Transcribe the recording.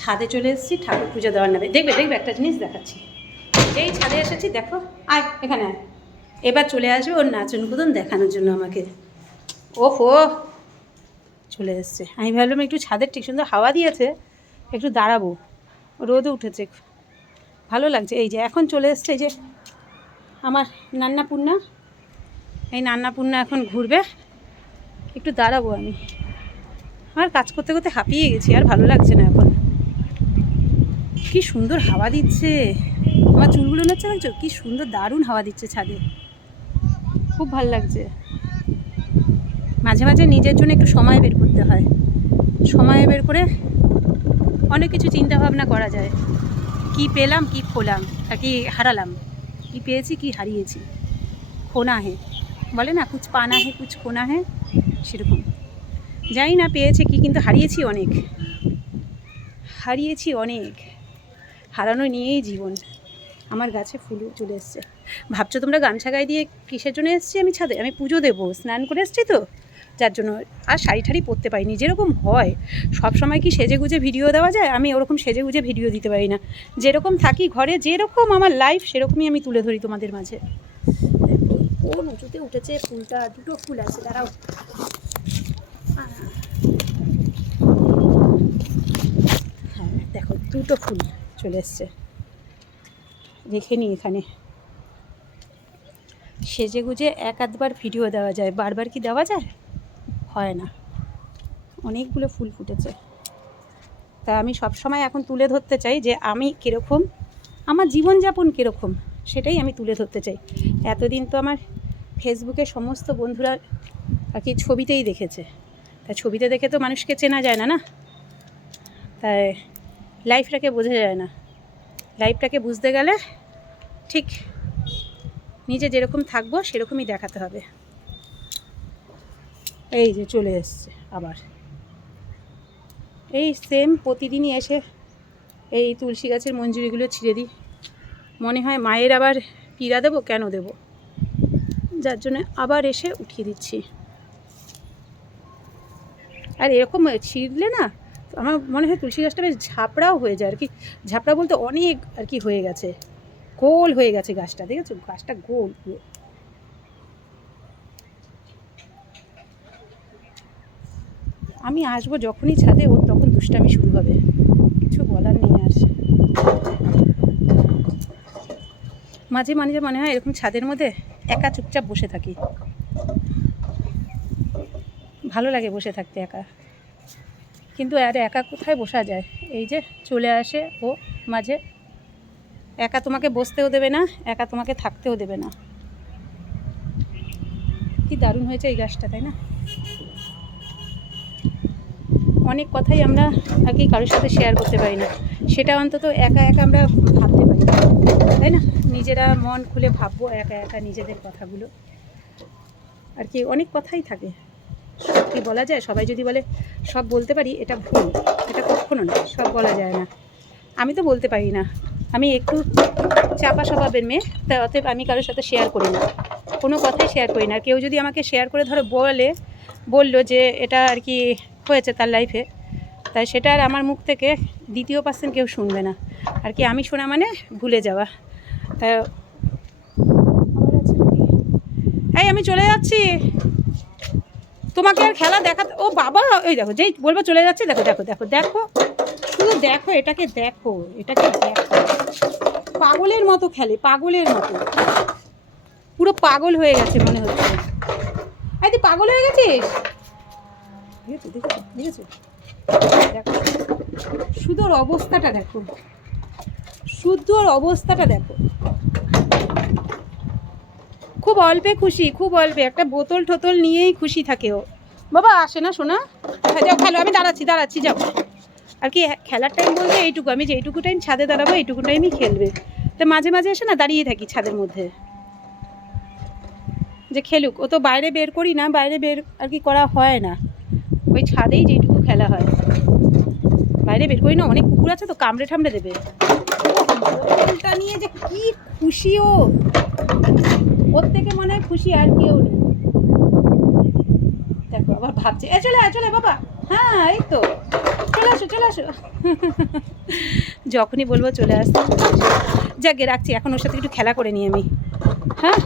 ছাদে চলে এসেছি ঠাকুর পুজো দেওয়ার নামে। দেখবে দেখবে একটা জিনিস দেখাচ্ছি। যেই ছাদে এসেছি দেখো, আয় এখানে আয়। এবার চলে আসবে ওর নাচন কুদন দেখানোর জন্য আমাকে। ওহো, চলে এসছে। আমি ভাবলাম একটু ছাদের ঠিক সুন্দর হাওয়া দিয়েছে, একটু দাঁড়াবো, রোদও উঠেছে, ভালো লাগছে। এই যে এখন চলে এসছে এই যে আমার নান্নাপূর্ণা, এই নান্নাপূর্ণা এখন ঘুরবে, একটু দাঁড়াবো আমি। আর কাজ করতে করতে হাঁপিয়ে গেছি, আর ভালো লাগছে না এখন। কি সুন্দর হাওয়া দিচ্ছে, আমার চুলগুলো নাচ্ছে দেখছো, কি সুন্দর দারুণ হাওয়া দিচ্ছে ছাদে, খুব ভালো লাগছে। মাঝে মাঝে নিজের জন্য একটু সময় বের করতে হয়, সময় বের করে অনেক কিছু চিন্তা ভাবনা করা যায়। কি পেলাম, কি খোলাম, আর কি হারালাম, কি পেয়েছি, কি হারিয়েছি। খোনা হে বলে না, কুছ পানা হে কুছ খোনা হে, সেরকম। জানি না পেয়েছে কি, কিন্তু হারিয়েছি অনেক, হারিয়েছি অনেক। হারানো নিয়েই জীবন। আমার গাছে ফুল চলে এসছে। ভাবছো তোমরা গামছা গায়ে দিয়ে কিসের জন্য এসেছি আমি ছাদে? আমি পুজো দেবো, স্নান করে এসেছি তো, যার জন্য। আর শাড়ি ঠাড়ি পরতে পারিনি, যেরকম হয়। সব সময় কি সেজে গুজে ভিডিও দেওয়া যায়? আমি ওরকম সেজে গুজে ভিডিও দিতে পারি না। যেরকম থাকি ঘরে, যেরকম আমার লাইফ, সেরকমই আমি তুলে ধরি তোমাদের মাঝে। দেখো কোন উঁচুতে উঠেছে ফুলটা, দুটো ফুল আছে, দাঁড়াও। হ্যাঁ দেখো, দুটো ফুল চলে এসছে। রেখে নিই এখানে। সেজে গুজে এক আধবার ভিডিও দেওয়া যায়, বারবার কি দেওয়া যায়? হয় না। অনেকগুলো ফুল ফুটেছে, তা আমি সব সময় এখন তুলে ধরতে চাই যে আমি কীরকম, আমার জীবনযাপন কীরকম, সেটাই আমি তুলে ধরতে চাই। এতদিন তো আমার ফেসবুকে সমস্ত বন্ধুরা আর কি ছবিতেই দেখেছে, তাই ছবিতে দেখে তো মানুষকে চেনা যায় না, না? তাই লাইফটাকে বোঝা যায় না। লাইফটাকে বুঝতে গেলে ঠিক নিজে যেরকম থাকবো সেরকমই দেখাতে হবে। এই যে চলে এসছে আবার, এই সেম প্রতিদিনই এসে এই তুলসী গাছের মঞ্জুরিগুলো ছিঁড়ে দিই। মনে হয় মায়ের আবার পীড়া দেবো, কেন দেব, যার জন্য আবার এসে উঠিয়ে দিচ্ছি। আর এরকম ছিঁড়লে না আমার মনে হয় তুলসী গাছটা বেশ ঝাপড়াও হয়ে যায় আর কি। ঝাপড়া বলতে অনেক আর কি হয়ে গেছে, গোল হয়ে গেছে গাছটা, দেখেছো গাছটা গোল। আমি আসবো যখনই ছাদে, ওর তখন দুষ্টামি শুরু হবে, কিছু বলার নেই আর। মাঝে মাঝে মনে হয় এরকম ছাদের মধ্যে একা চুপচাপ বসে থাকি, ভালো লাগে বসে থাকতে একা। কিন্তু আর একা কোথায় বসা যায়? এই যে চলে আসে ও মাঝে, একা তোমাকে বসতেও দেবে না, একা তোমাকে থাকতেও দেবে না। কি দারুণ হয়েছে এই গাছটা, তাই না? অনেক কথাই আমরা আর কি কারোর সাথে শেয়ার করতে পারি না, সেটা অন্তত একা একা আমরা ভাবতে পারি, তাই না? নিজেরা মন খুলে ভাববো একা একা নিজেদের কথাগুলো আর কি। অনেক কথাই থাকে, সব কি বলা যায়? সবাই যদি বলে সব বলতে পারি, এটা ভুল, এটা কখনো না, সব বলা যায় না। আমি তো বলতে পারি না, আমি একটু চাপা স্বভাবের মেয়ে, তা অতএব আমি কারোর সাথে শেয়ার করি না, কোনো কথাই শেয়ার করি না। কেউ যদি আমাকে শেয়ার করে ধরো বললো যে এটা আর কি হয়েছে তার লাইফে, তাই সেটা আর আমার মুখ থেকে দ্বিতীয় পার্সেন্ট কেউ শুনবে না আর কি। আমি শোনা মানে ভুলে যাওয়া। তা এই আমি চলে যাচ্ছি, তোমাকে আর খেলা দেখাতে। ও বাবা, ওই দেখো যেই বলবো চলে যাচ্ছে, দেখো দেখো দেখো দেখো, শুধু দেখো এটাকে, দেখো এটাকে, দেখো পাগলের মতো খেলে, পাগলের মতো, পুরো পাগল হয়ে গেছে মনে হচ্ছে। এই তুই পাগল হয়ে গেছিস, দেখেছো? দেখো শুধু ওর অবস্থাটা দেখো, শুধু ওর অবস্থাটা দেখো। খুব অল্পে খুশি, খুব অল্পে, একটা বোতল টোতল নিয়েই খুশি থাকে ও। বাবা আসে না শোনা, যাও খেলো, আমি দাঁড়াচ্ছি যাও। আর কি খেলার টাইম বলতে এইটুকু, আমি যেইটুকু টাইম ছাদে দাঁড়াবো এইটুকু টাইমই খেলবে। তো মাঝে মাঝে এসে না দাঁড়িয়ে থাকি ছাদের মধ্যে, যে খেলুক। ও তো বাইরে বের করি না, বাইরে বের আর কি করা হয় না, ওই ছাদেই যেইটুকু খেলা হয়, বাইরে বের করি না। অনেক কুকুর আছে তো, কামড়ে ঠামড়ে দেবে। বোতলটা নিয়ে যে কি খুশি ও, ওর থেকে মনে হয় খুশি আর কেউ নেই। দেখো আবার ভাবছে, চলে বাবা, হ্যাঁ এই তো চলে আসো চলে আসো। যখনই বলবো চলে আসতে। যাকে রাখছি, এখন ওর সাথে একটু খেলা করে নিই আমি। হ্যাঁ